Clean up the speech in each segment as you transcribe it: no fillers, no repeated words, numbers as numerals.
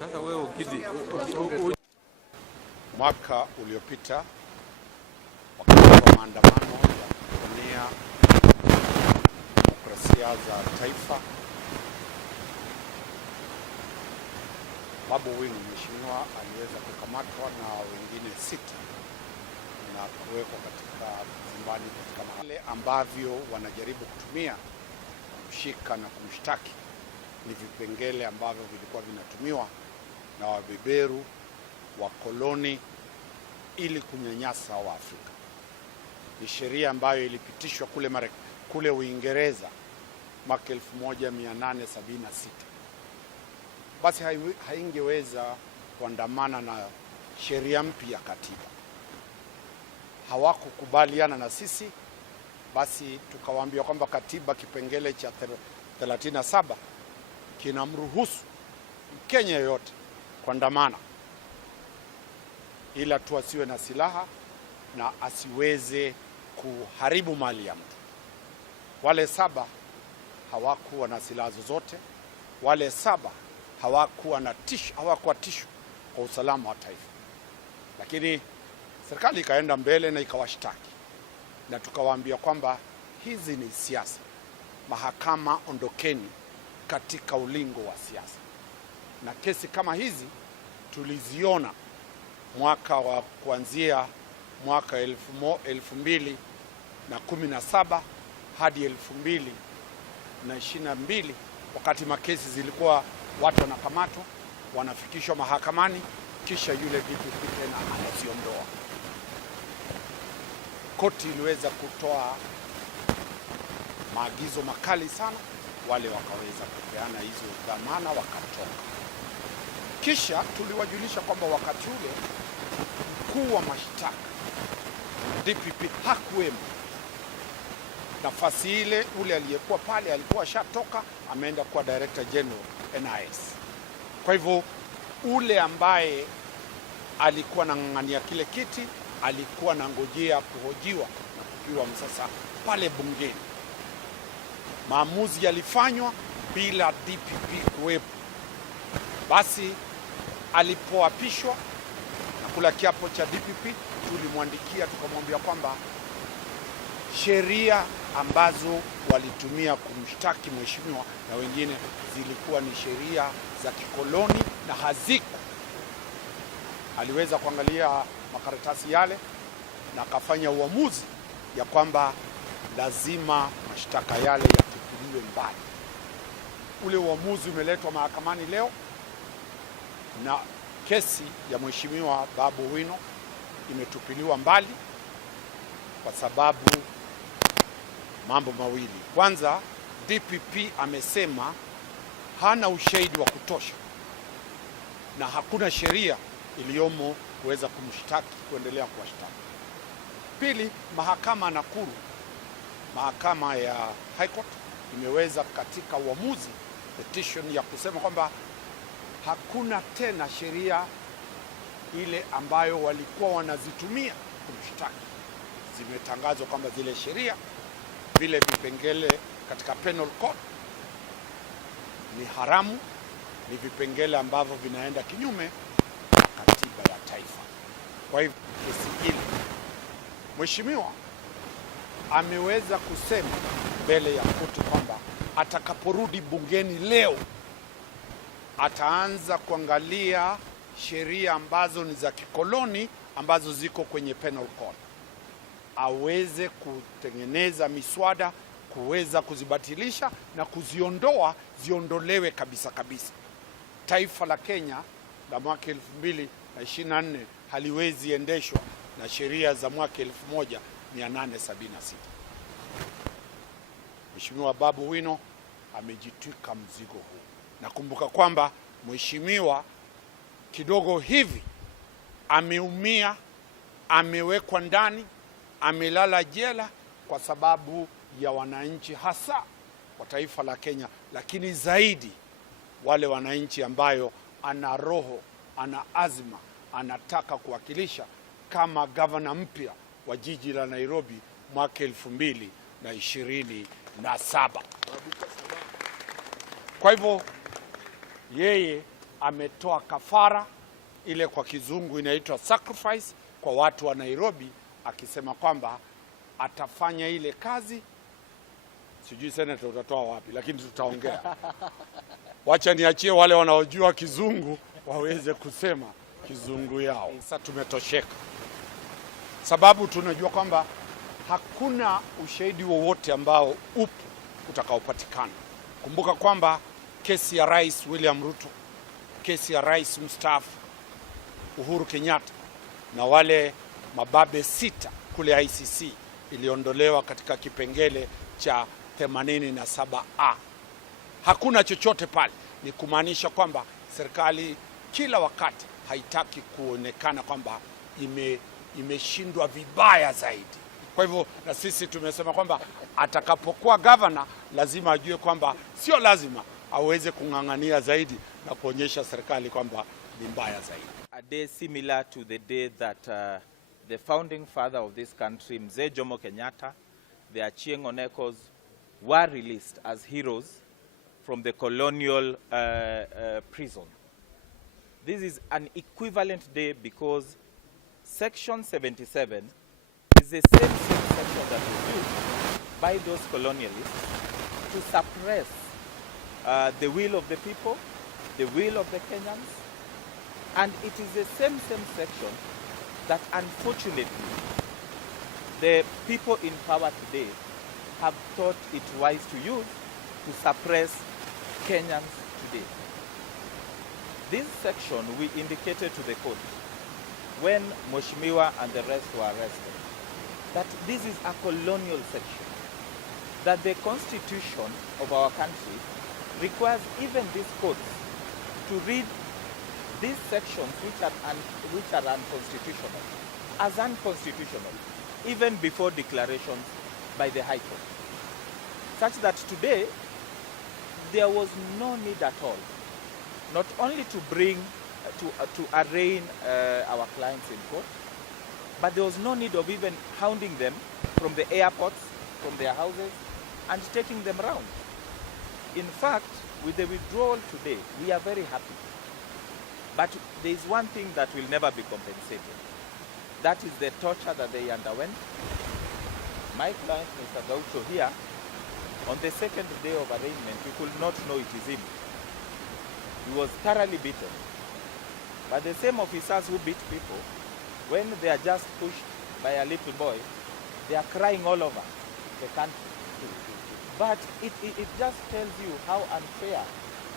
Sasa wewe ukidi mwaka uliopita wakati wa maandamano ya kupigania demokrasia za taifa, Babu Owino mheshimiwa aliweza kukamatwa na wengine 6 na kuwekwa katika zimbani katika mahali ambavyo wanajaribu kutumia kumshika na kumshtaki. Ni vipengele ambavyo vilikuwa vinatumiwa na wabeberu wa koloni ili kunyanyasa Waafrika. Ni sheria ambayo ilipitishwa kule Uingereza mwaka 1876. Basi haingeweza kuandamana na sheria mpya ya katiba. Hawakukubaliana na sisi, basi tukawaambia kwamba katiba kipengele cha 37 kinamruhusu Mkenya yoyote kuandamana, ila tu asiwe na silaha na asiweze kuharibu mali ya mtu. Wale 7 hawakuwa na silaha zozote. Wale 7 hawakuwa tisho kwa usalama wa taifa. Lakini serikali ikaenda mbele na ikawashtaki, na tukawaambia kwamba hizi ni siasa. Mahakama, ondokeni katika ulingo wa siasa. Na kesi kama hizi tuliziona kuanzia mwaka 2017 hadi 2022, wakati makesi zilikuwa watu wanakamatwa, wanafikishwa mahakamani, kisha yule DPP tena anaziondoa. Koti iliweza kutoa maagizo makali sana, wale wakaweza kupeana hizo dhamana wakatoka. Kisha tuliwajulisha kwamba wakati ule mkuu wa mashtaka DPP hakuwemo. Nafasi ile ule aliyekuwa pale alikuwa shatoka, ameenda kuwa Director General NIS. Kwa hivyo ule ambaye alikuwa nang'ang'ania kile kiti alikuwa nangojea kuhojiwa na kupiwa msasa pale bungeni. Maamuzi yalifanywa bila DPP kuwepo. Basi alipoapishwa na kula kiapo cha DPP, tulimwandikia tukamwambia kwamba sheria ambazo walitumia kumshtaki mheshimiwa na wengine zilikuwa ni sheria za kikoloni na haziko. Aliweza kuangalia makaratasi yale na akafanya uamuzi ya kwamba lazima mashtaka yale yatupiliwe mbali. Ule uamuzi umeletwa mahakamani leo, na kesi ya mheshimiwa Babu Owino imetupiliwa mbali kwa sababu mambo mawili. Kwanza, DPP amesema hana ushahidi wa kutosha na hakuna sheria iliyomo kuweza kumshtaki, kuendelea kuwashtaki. Pili, mahakama Nakuru, mahakama ya High Court imeweza katika uamuzi petition ya kusema kwamba hakuna tena sheria ile ambayo walikuwa wanazitumia kumshtaki. Zimetangazwa kwamba zile sheria, vile vipengele katika penal code ni haramu, ni vipengele ambavyo vinaenda kinyume na katiba ya taifa. Kwa hivyo kesi ile, mheshimiwa ameweza kusema mbele ya koti kwamba atakaporudi bungeni leo ataanza kuangalia sheria ambazo ni za kikoloni ambazo ziko kwenye penal code, aweze kutengeneza miswada kuweza kuzibatilisha na kuziondoa, ziondolewe kabisa kabisa. Taifa la Kenya la mwaka 2024 haliwezi endeshwa na sheria za mwaka 1876. Mheshimiwa Babu Owino amejitwika mzigo huu. Nakumbuka kwamba mheshimiwa kidogo hivi ameumia, amewekwa ndani, amelala jela kwa sababu ya wananchi hasa wa taifa la Kenya, lakini zaidi wale wananchi ambayo ana roho, ana azma, anataka kuwakilisha kama gavana mpya wa jiji la Nairobi mwaka 2027. Kwa hivyo Yeye ametoa kafara ile kwa kizungu inaitwa sacrifice kwa watu wa Nairobi, akisema kwamba atafanya ile kazi. Sijui seneta utatoa wapi, lakini tutaongea. Wacha niachie wale wanaojua kizungu waweze kusema kizungu yao. Sasa tumetosheka, sababu tunajua kwamba hakuna ushahidi wowote ambao upo utakaopatikana. Kumbuka kwamba kesi ya Rais William Ruto, kesi ya Rais mstaafu Uhuru Kenyatta na wale mababe 6 kule ICC iliondolewa katika kipengele cha 87A. Hakuna chochote pale. Ni kumaanisha kwamba serikali kila wakati haitaki kuonekana kwamba imeshindwa vibaya zaidi. Kwa hivyo na sisi tumesema kwamba atakapokuwa governor lazima ajue kwamba sio lazima aweze kung'ang'ania zaidi na kuonyesha serikali kwamba ni mbaya zaidi. A day similar to the day that the founding father of this country, Mzee Jomo Kenyatta, the Achieng' Onekos, were released as heroes from the colonial prison. This is an equivalent day because Section 77 is the same section that was used by those colonialists to suppress the will of the people, the will of the Kenyans, and it is the same section that unfortunately the people in power today have thought it wise to use to suppress Kenyans today. This section we indicated to the court when Mheshimiwa and the rest were arrested that this is a colonial section, that the constitution of our country requires even these courts to read these sections which are unconstitutional as unconstitutional even before declarations by the High Court, such that today there was no need at all not only to bring to arraign our clients in court, but there was no need of even hounding them from the airports, from their houses, and taking them around. In fact, with the withdrawal today, we are very happy. But there is one thing that will never be compensated. That is the torture that they underwent. My client, Mr. Gaucho, here, on the second day of arraignment, we could not know it is him. He was thoroughly beaten. But the same officers who beat people, when they are just pushed by a little boy, they are crying all over the country. But it just tells you how unfair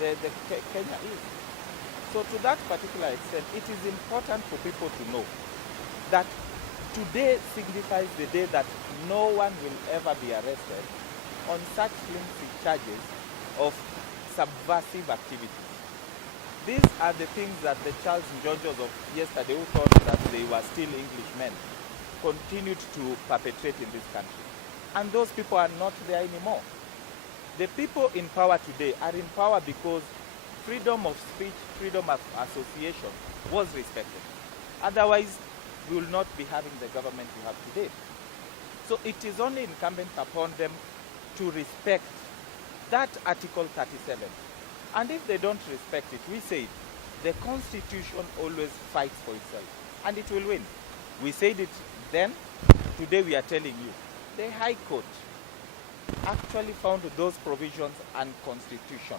the Kenya is. So to that particular extent, it is important for people to know that today signifies the day that no one will ever be arrested on such flimsy charges of subversive activities. These are the things that the Charles Njonjos of yesterday, who thought that they were still Englishmen, continued to perpetrate in this country. And those people are not there anymore. The people in power today are in power because freedom of speech, freedom of association was respected. Otherwise, we will not be having the government we have today. So it is only incumbent upon them to respect that Article 37. And if they don't respect it, we say the Constitution always fights for itself, and it will win. We said it then, today we are telling you. The High Court actually found those provisions unconstitutional.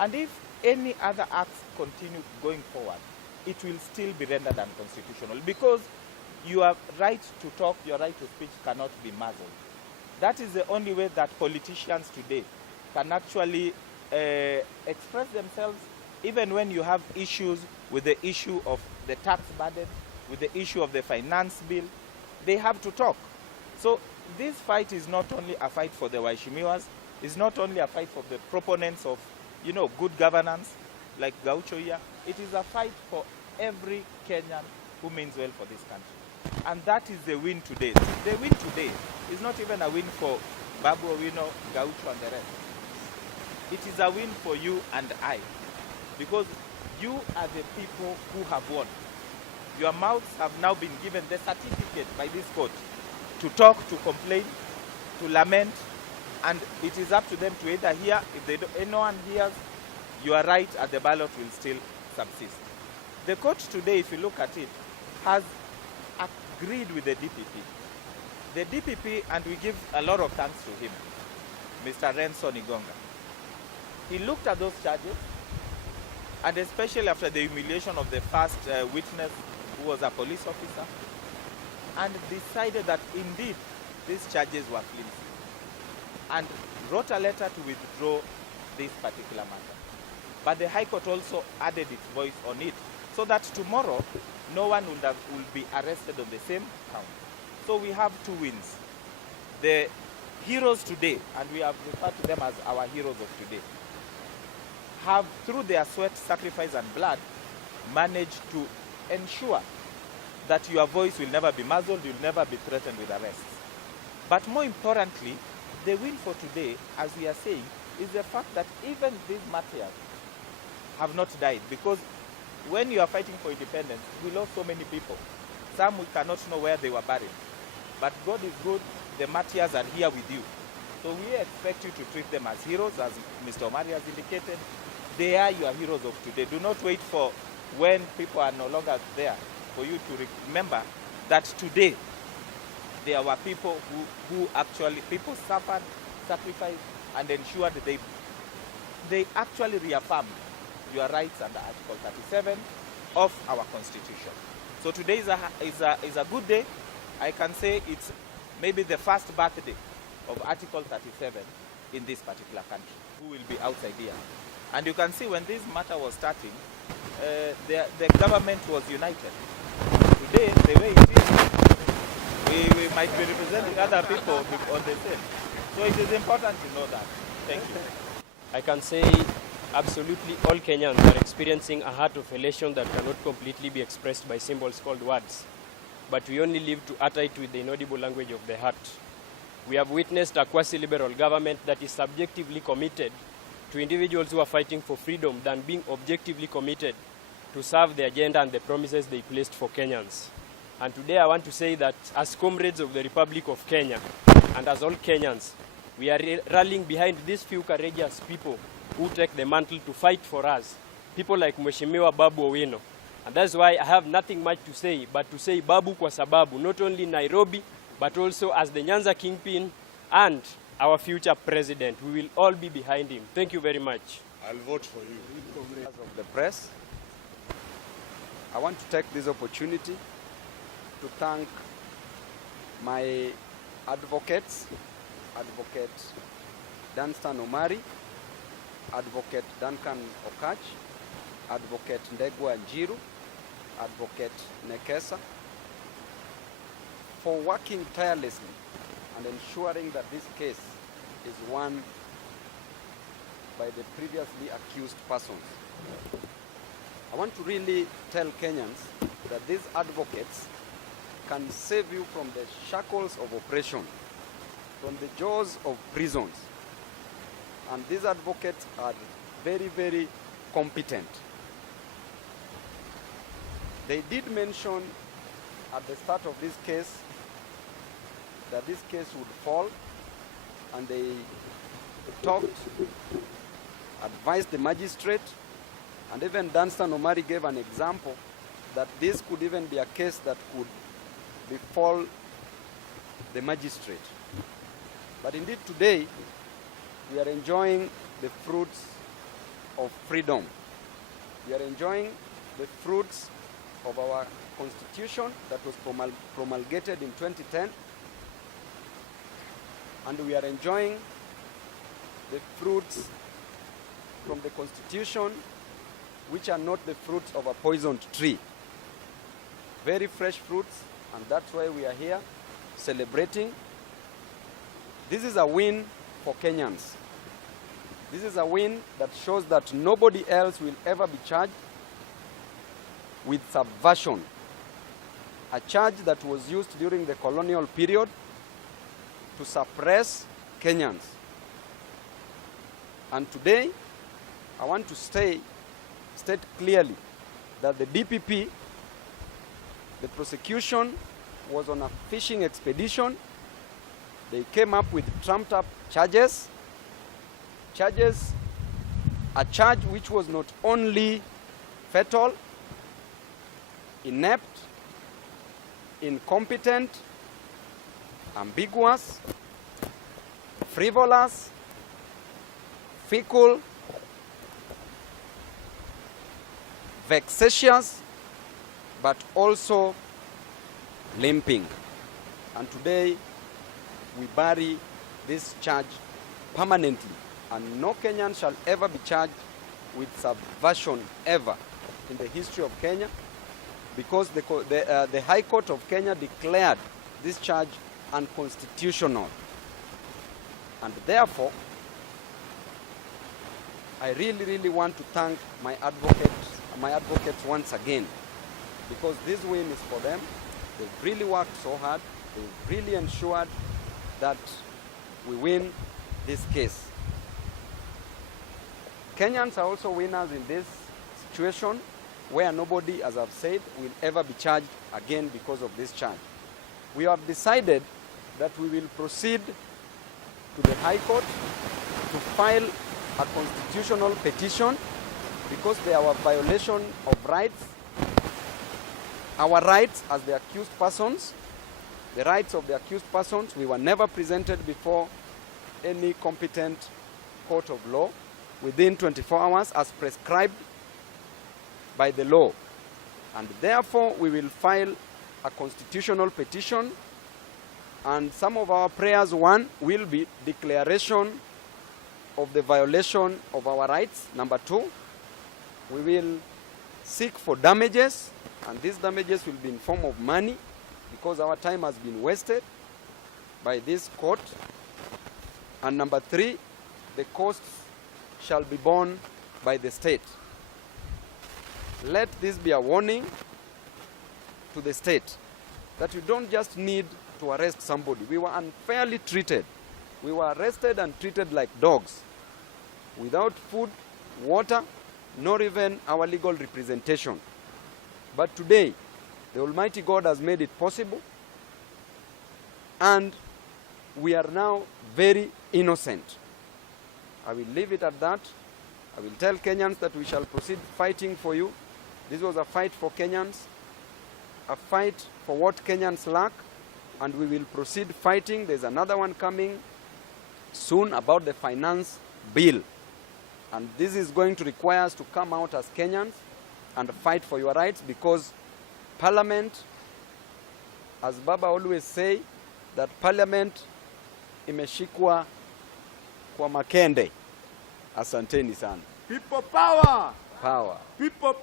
And if any other acts continue going forward, it will still be rendered unconstitutional because your right to talk, your right to speech cannot be muzzled. That is the only way that politicians today can actually express themselves, even when you have issues with the issue of the tax burden, with the issue of the finance bill, they have to talk. So this fight is not only a fight for the Waheshimiwas, it's not only a fight for the proponents of, good governance like Gaucho here. It is a fight for every Kenyan who means well for this country. And that is the win today. The win today is not even a win for Babu Owino, Gaucho and the rest. It is a win for you and I, because you are the people who have won. Your mouths have now been given the certificate by this court to talk, to complain, to lament, and it is up to them to either hear. If no one hears, your right at the ballot will still subsist. The court today, if you look at it, has agreed with the DPP. The DPP, and we give a lot of thanks to him, Mr. Renson Igonga. He looked at those charges, and especially after the humiliation of the first witness, who was a police officer, and decided that indeed these charges were flimsy, and wrote a letter to withdraw this particular matter. But the High Court also added its voice on it, so that tomorrow no one will be arrested on the same count. So we have two wins. The heroes today, and we have referred to them as our heroes of today, have, through their sweat, sacrifice, and blood, managed to ensure that your voice will never be muzzled, you'll never be threatened with arrests. But more importantly, the win for today, as we are saying, is the fact that even these martyrs have not died, because when you are fighting for independence, we lost so many people. Some we cannot know where they were buried. But God is good, the martyrs are here with you. So we expect you to treat them as heroes, as Mr. Omari has indicated. They are your heroes of today. Do not wait for when people are no longer there for you to remember that today there were people who actually, people suffered, sacrificed, and ensured that they actually reaffirmed your rights under Article 37 of our Constitution. So today is a good day. I can say it's maybe the first birthday of Article 37 in this particular country, who will be outside here. And you can see when this matter was starting, the government was united. Today, the way it is, we might be representing other people on the same. So it is important to know that. Thank you. I can say absolutely all Kenyans are experiencing a heart of elation that cannot completely be expressed by symbols called words. But we only live to utter it with the inaudible language of the heart. We have witnessed a quasi-liberal government that is subjectively committed to individuals who are fighting for freedom than being objectively committed to serve the agenda and the promises they placed for Kenyans. And today I want to say that as comrades of the Republic of Kenya and as all Kenyans, we are rallying behind these few courageous people who take the mantle to fight for us, people like Mheshimiwa Babu Owino. And that's why I have nothing much to say, but to say Babu kwa sababu, not only Nairobi, but also as the Nyanza Kingpin and our future president. We will all be behind him. Thank you very much. I'll vote for you. As of the press, I want to take this opportunity to thank my advocates, Advocate Danstan Omari, Advocate Duncan Okach, Advocate Ndegwa Njiru, Advocate Nekesa, for working tirelessly and ensuring that this case is won by the previously accused persons. I want to really tell Kenyans that these advocates can save you from the shackles of oppression, from the jaws of prisons. And these advocates are very, very competent. They did mention at the start of this case that this case would fall, and they talked, advised the magistrate, and even Danstan Omari gave an example that this could even be a case that could befall the magistrate. But indeed today, we are enjoying the fruits of freedom. We are enjoying the fruits of our constitution that was promulgated in 2010. And we are enjoying the fruits from the constitution, which are not the fruits of a poisoned tree. Very fresh fruits, and that's why we are here celebrating. This is a win for Kenyans. This is a win that shows that nobody else will ever be charged with subversion, a charge that was used during the colonial period to suppress Kenyans. And today, I want to state clearly that the DPP, the prosecution, was on a fishing expedition. They came up with trumped up charges a charge which was not only fatal, inept, incompetent, ambiguous, frivolous, fickle, vexatious, but also limping. And today we bury this charge permanently, and no Kenyan shall ever be charged with subversion ever in the history of Kenya, because the High Court of Kenya declared this charge unconstitutional. And therefore, I really want to thank my advocates once again, because this win is for them. They've really worked so hard. They've really ensured that we win this case. Kenyans are also winners in this situation, where nobody, as I've said, will ever be charged again because of this charge. We have decided that we will proceed to the High Court to file a constitutional petition, because there are violation of rights, our rights as the accused persons, the rights of the accused persons. We were never presented before any competent court of law within 24 hours as prescribed by the law. And therefore, we will file a constitutional petition, and some of our prayers, one, will be declaration of the violation of our rights. Number two, we will seek for damages, and these damages will be in form of money, because our time has been wasted by this court. And number three, the costs shall be borne by the state. Let this be a warning to the state that you don't just need to arrest somebody. We were unfairly treated. We were arrested and treated like dogs, without food, water, nor even our legal representation. But today, the Almighty God has made it possible, and we are now very innocent. I will leave it at that. I will tell Kenyans that we shall proceed fighting for you. This was a fight for Kenyans, a fight for what Kenyans lack, and we will proceed fighting. There's another one coming soon about the finance bill. And this is going to require us to come out as Kenyans and fight for your rights, because Parliament, as Baba always say, that Parliament imeshikwa kwa makende. Asanteni sana. People power. Power. People power.